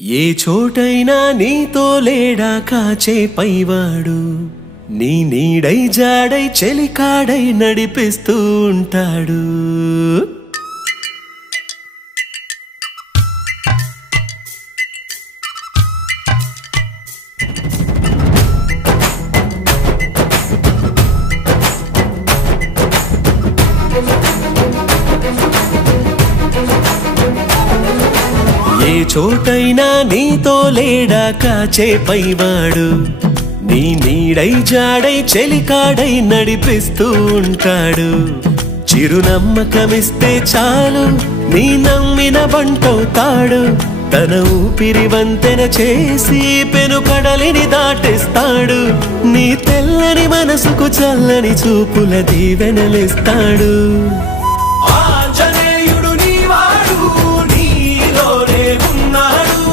ఏ చోటైనా నీతో లేడా కాచే పైవాడు నీ నీడై జాడై చెలికాడై నడిపిస్తూ ఉంటాడు. ఏ చోటైనా నీతో లేడా కాచే పైవాడు నీ నీడై జాడై చెలికాడై నడిపిస్తూ ఉంటాడు. చిరునమ్మకమిస్తే చాలు నీ నమ్మిన బంటవుతాడు. తన ఊపిరి వంతెన చేసి పెను కడలిని దాటేస్తాడు. నీ తెల్లని మనసుకు చల్లని చూపుల దీవెనలిస్తాడు.